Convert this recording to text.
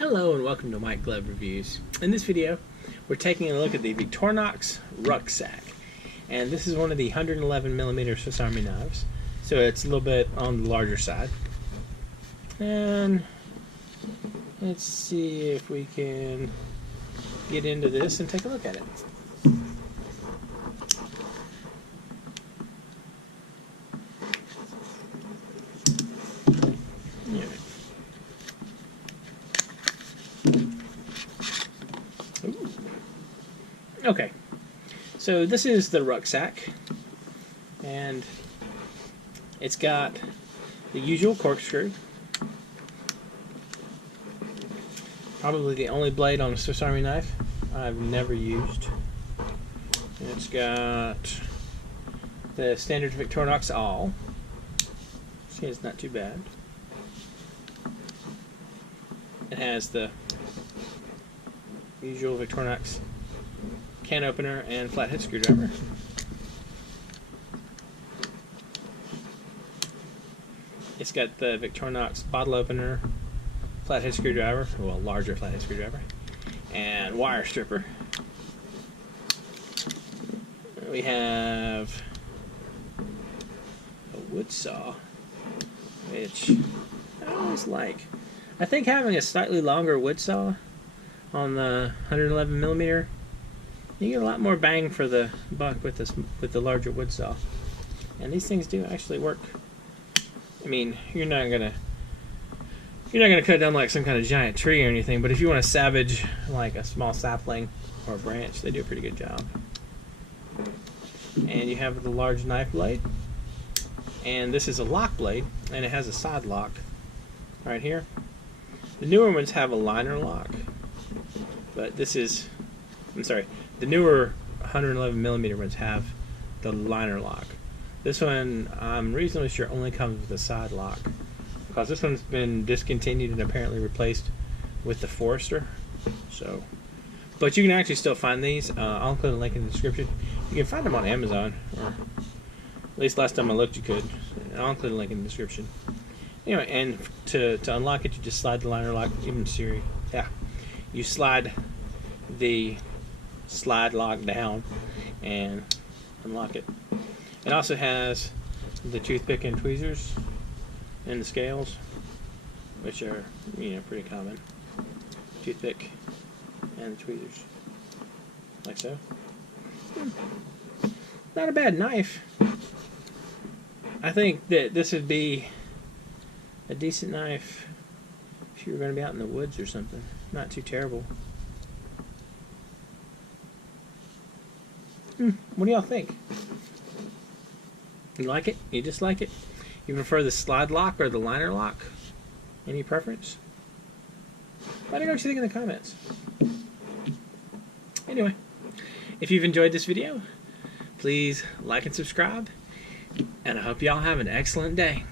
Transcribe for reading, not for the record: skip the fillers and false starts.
Hello and welcome to Mike Glove Reviews. In this video, we're taking a look at the Victorinox Rucksack. And this is one of the 111mm Swiss Army knives. So it's a little bit on the larger side. And let's see if we can get into this and take a look at it. Okay, so this is the rucksack, and it's got the usual corkscrew, probably the only blade on a Swiss Army knife I've never used. And it's got the standard Victorinox awl. See, it's not too bad. It has the usual Victorinox can opener and flathead screwdriver. It's got the Victorinox bottle opener, flathead screwdriver, well, larger flathead screwdriver, and wire stripper. We have a wood saw, which I always like. I think having a slightly longer wood saw on the 111mm, you get a lot more bang for the buck with the larger wood saw. And these things do actually work. I mean, you're not gonna cut down like some kind of giant tree or anything, but if you want to savage like a small sapling or a branch, they do a pretty good job. And you have the large knife blade, and this is a lock blade, and it has a side lock right here. The newer ones have a liner lock, but this is, the newer 111mm ones have the liner lock. This one, I'm reasonably sure, only comes with a side lock, because this one's been discontinued and apparently replaced with the Forester. So, but you can actually still find these. I'll include a link in the description. You can find them on Amazon, or at least last time I looked you could. I'll include a link in the description. Anyway, and to unlock it, you just slide the liner lock. Even Siri, yeah, you slide the slide lock down and unlock it. It also has the toothpick and tweezers and the scales, which are, pretty common. Toothpick and the tweezers, like so. Not a bad knife. I think that this would be a decent knife if you were going to be out in the woods or something. Not too terrible. What do y'all think? You like it? You dislike it? You prefer the slide lock or the liner lock? Any preference? Let me know what you think in the comments. Anyway, if you've enjoyed this video, please like and subscribe, and I hope y'all have an excellent day.